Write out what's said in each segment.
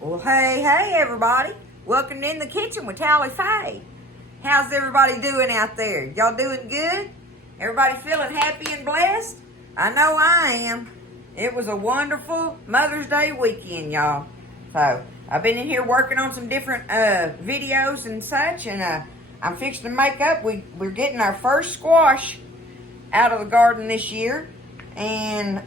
Well, hey, everybody. Welcome in the kitchen with Tally Faye. How's everybody doing out there? Y'all doing good? Everybody feeling happy and blessed? I know I am. It was a wonderful Mother's Day weekend, y'all. So, I've been in here working on some different videos and such, and I'm fixing to make up. We're getting our first squash out of the garden this year, and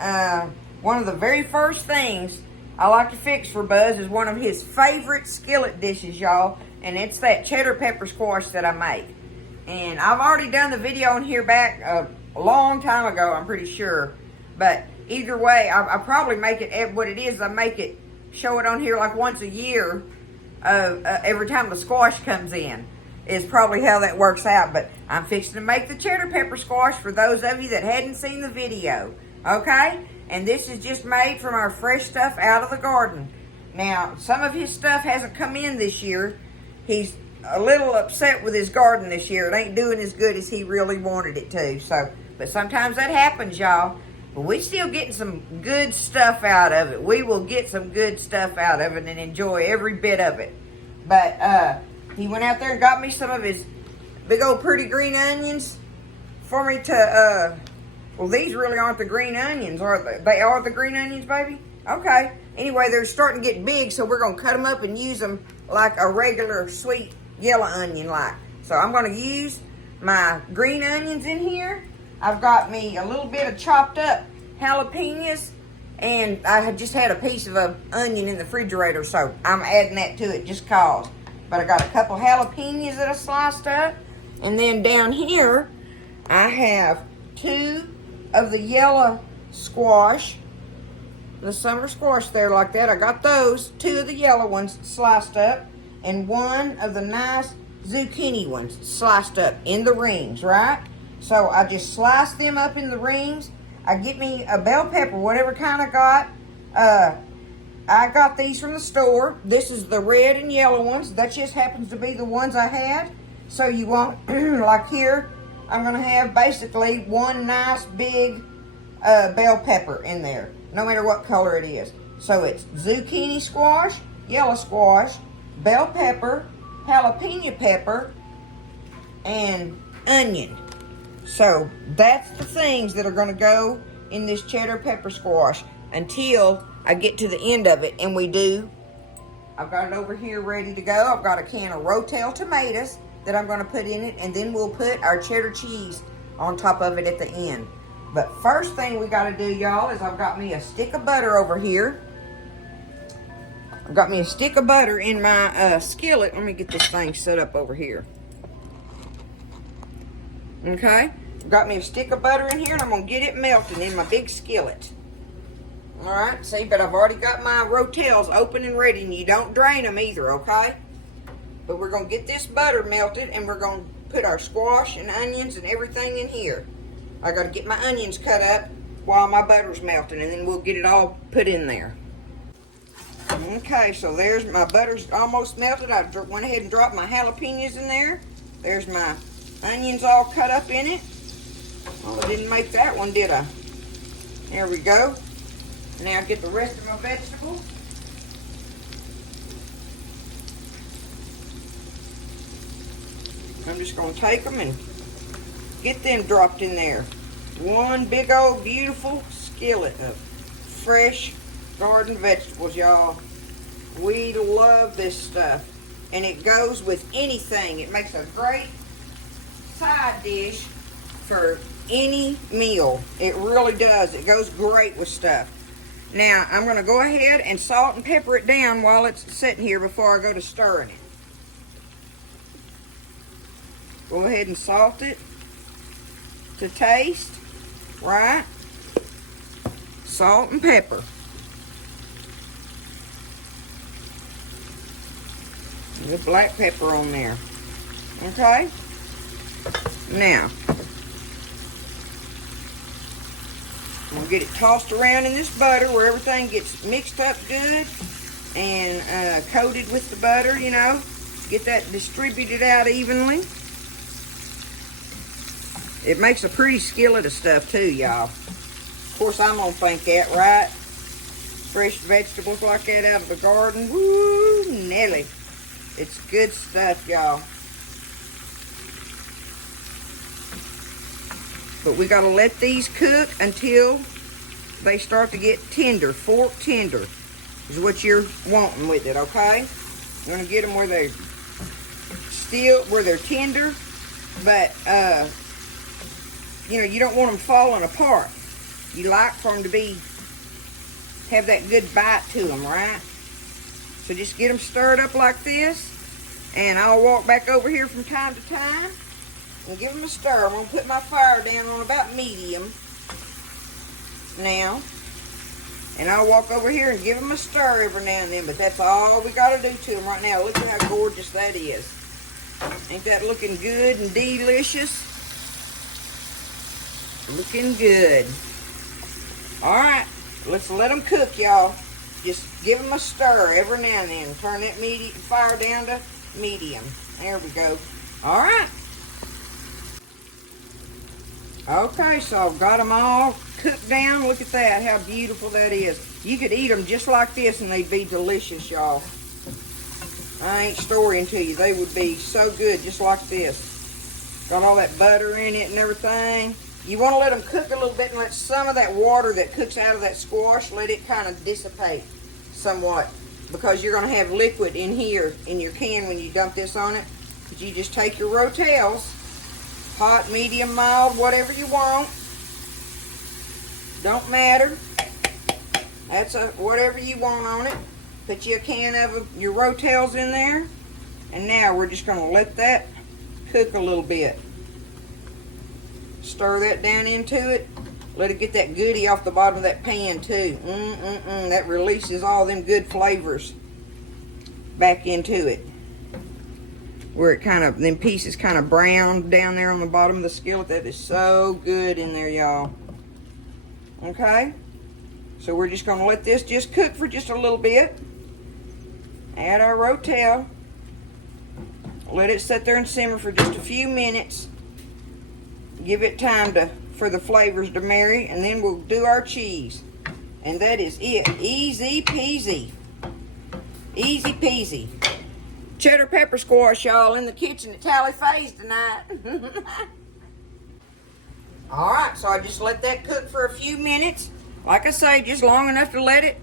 one of the very first things I like to fix for Buzz is one of his favorite skillet dishes, y'all, and it's that cheddar pepper squash that I make. And I've already done the video on here back a long time ago, I'm pretty sure. But either way, I probably make it, what it is, I make it, show it on here like once a year, every time the squash comes in, is probably how that works out. But I'm fixing to make the cheddar pepper squash for those of you that hadn't seen the video, okay? And this is just made from our fresh stuff out of the garden. Now, some of his stuff hasn't come in this year. He's a little upset with his garden this year. It ain't doing as good as he really wanted it to. So, but sometimes that happens, y'all. But we still getting some good stuff out of it. We will get some good stuff out of it and enjoy every bit of it. But he went out there and got me some of his big old pretty green onions for me to well, these really aren't the green onions, are they? They are the green onions, baby? Okay. Anyway, they're starting to get big, so we're going to cut them up and use them like a regular sweet yellow onion like. So I'm going to use my green onions in here. I've got me a little bit of chopped up jalapenos, and I had just had a piece of an onion in the refrigerator, so I'm adding that to it just cause. But I got a couple jalapenos that I sliced up, and then down here I have 2 of the yellow squash, the summer squash there like that. I got those, 2 of the yellow ones sliced up, and 1 of the nice zucchini ones sliced up in the rings, right? So I just slice them up in the rings. I get me a bell pepper, whatever kind I got. I got these from the store. This is the red and yellow ones. That just happens to be the ones I had. So you want, like here, I'm going to have basically 1 nice big bell pepper in there, no matter what color it is. So it's zucchini squash, yellow squash, bell pepper, jalapeno pepper, and onion. So that's the things that are going to go in this cheddar pepper squash until I get to the end of it, and we do. I've got it over here ready to go. I've got a can of Rotel tomatoes that I'm going to put in it, and then we'll put our cheddar cheese on top of it at the end. But first thing we got to do, y'all, is I've got me a stick of butter over here. I've got me a stick of butter in my skillet. Let me get this thing set up over here. Okay, I've got me a stick of butter in here, and I'm going to get it melting in my big skillet. Alright, see, but I've already got my Rotels open and ready, and you don't drain them either, okay? But we're going to get this butter melted, and we're going to put our squash and onions and everything in here. I got to get my onions cut up while my butter's melting, and then we'll get it all put in there. Okay, so there's my butter's almost melted. I went ahead and dropped my jalapenos in there. There's my onions all cut up in it. Well, I didn't make that one, did I? There we go. Now get the rest of my vegetables. I'm just going to take them and get them dropped in there. One big old beautiful skillet of fresh garden vegetables, y'all. We love this stuff. And it goes with anything. It makes a great side dish for any meal. It really does. It goes great with stuff. Now, I'm going to go ahead and salt and pepper it down while it's sitting here before I go to stirring it. Go ahead and salt it to taste, right? Salt and pepper. And the black pepper on there. Okay? Now, we'll get it tossed around in this butter where everything gets mixed up good and coated with the butter, you know. Get that distributed out evenly. It makes a pretty skillet of stuff too, y'all. Of course, I'm gonna think that, right? fresh vegetables like that out of the garden. Woo, Nelly. It's good stuff, y'all. But we gotta let these cook until they start to get tender, fork tender is what you're wanting with it, okay? You're gonna get them where they're tender, but you know, you don't want them falling apart. You like for them to have that good bite to them, right? So just get them stirred up like this, and I'll walk back over here from time to time and give them a stir. I'm gonna put my fire down on about medium now, and I'll walk over here and give them a stir every now and then, but that's all we gotta do to them right now. Look at how gorgeous that is. Ain't that looking good and delicious? Looking good. All right, let's let them cook, y'all. Just give them a stir every now and then. Turn that fire down to medium. There we go. All right. Okay, so I've got them all cooked down. Look at that, how beautiful that is. You could eat them just like this and they'd be delicious, y'all. I ain't storying to you. They would be so good just like this. Got all that butter in it and everything. You want to let them cook a little bit and let some of that water that cooks out of that squash, let it kind of dissipate somewhat, because you're going to have liquid in here in your can when you dump this on it. But you just take your Rotels, hot, medium, mild, whatever you want. Don't matter. That's whatever you want on it. Put you a can of your Rotels in there. And now we're just going to let that cook a little bit. Stir that down into it. Let it get that goodie off the bottom of that pan too. That releases all them good flavors back into it. Where it them pieces kind of brown down there on the bottom of the skillet. That is so good in there, y'all. Okay? So we're just going to let this just cook for just a little bit. Add our Rotel. Let it sit there and simmer for just a few minutes. Give it time for the flavors to marry, and then we'll do our cheese. And that is it. Easy peasy. Easy peasy. Cheddar pepper squash, y'all, in the kitchen at Tally Faye's tonight. Alright, so I just let that cook for a few minutes. Like I say, just long enough to let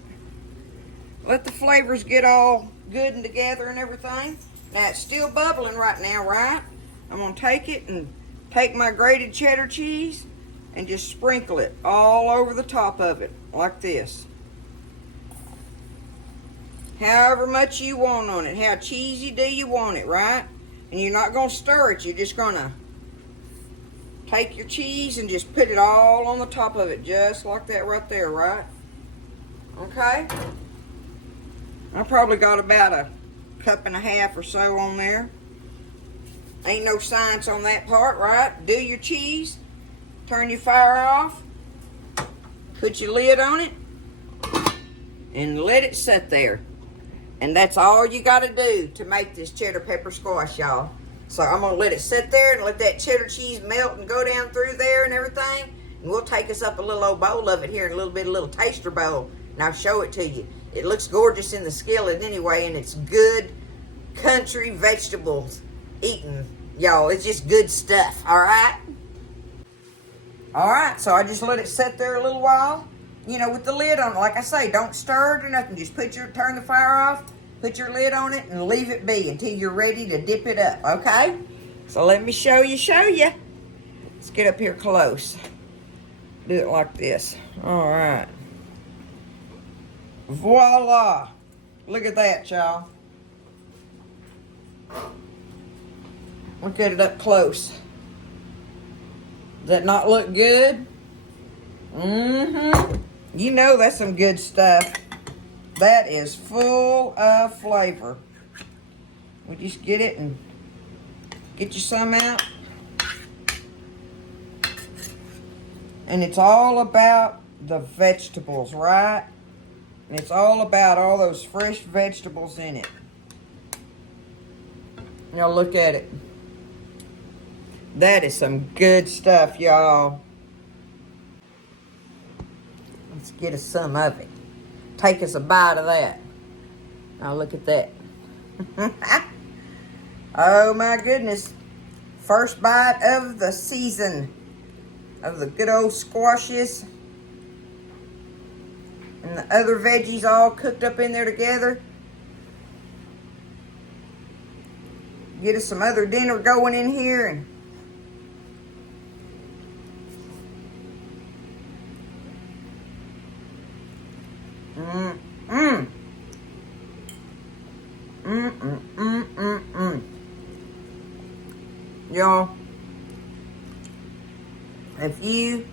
the flavors get all good and together and everything. Now it's still bubbling right now, right? I'm going to take it and take my grated cheddar cheese and just sprinkle it all over the top of it, like this. However much you want on it. How cheesy do you want it, right? And you're not going to stir it. You're just going to take your cheese and just put it all on the top of it, just like that right there, right? Okay? I probably got about a cup and a half or so on there. Ain't no science on that part, right? Do your cheese. Turn your fire off. Put your lid on it. And let it sit there. And that's all you got to do to make this cheddar pepper squash, y'all. So I'm going to let it sit there and let that cheddar cheese melt and go down through there and everything. And we'll take us up a little old bowl of it here in a little taster bowl. And I'll show it to you. It looks gorgeous in the skillet anyway, and it's good country vegetables eating, y'all. It's just good stuff, all right? All right, so I just let it sit there a little while, you know, with the lid on it. Like I say, don't stir it or nothing. Just turn the fire off, put your lid on it, and leave it be until you're ready to dip it up, okay? So let me show you. Let's get up here close. Do it like this. All right. Voila. Look at that, y'all. Look at it up close. Does that not look good? You know that's some good stuff. That is full of flavor. We just get it and get you some out. And it's all about the vegetables, right? And it's all about all those fresh vegetables in it. Now look at it. That is some good stuff, y'all. Let's get us some of it. take us a bite of that. Now look at that. Oh my goodness. First bite of the season of the good old squashes. And the other veggies all cooked up in there together. Get us some other dinner going in here. And Y'all, if you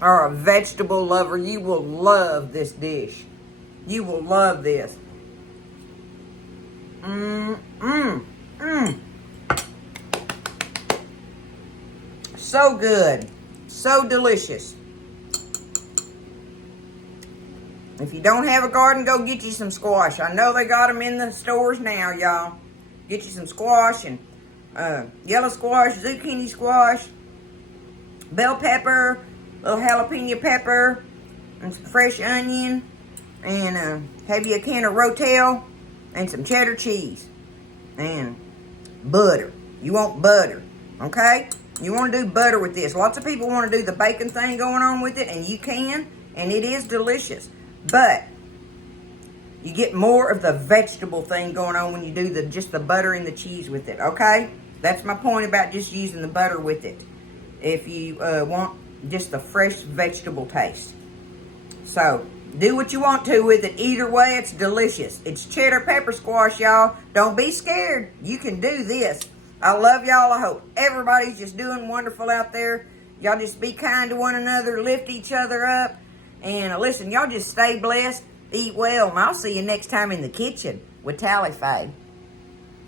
are a vegetable lover, you will love this dish. You will love this. So good. So delicious. If you don't have a garden, go get you some squash. I know they got them in the stores now, y'all. Get you some squash and yellow squash, zucchini squash, bell pepper, little jalapeno pepper, and some fresh onion, and have you a can of Rotel, and some cheddar cheese, and butter. You want butter, okay? You want to do butter with this. Lots of people want to do the bacon thing going on with it, and you can, and it is delicious. But you get more of the vegetable thing going on when you do just the butter and the cheese with it, okay? That's my point about just using the butter with it. If you want just the fresh vegetable taste. So, do what you want to with it. Either way, it's delicious. It's cheddar pepper squash, y'all. Don't be scared. You can do this. I love y'all. I hope everybody's just doing wonderful out there. Y'all just be kind to one another. Lift each other up. And listen, y'all just stay blessed. Eat well. And I'll see you next time in the kitchen with Tally Faye.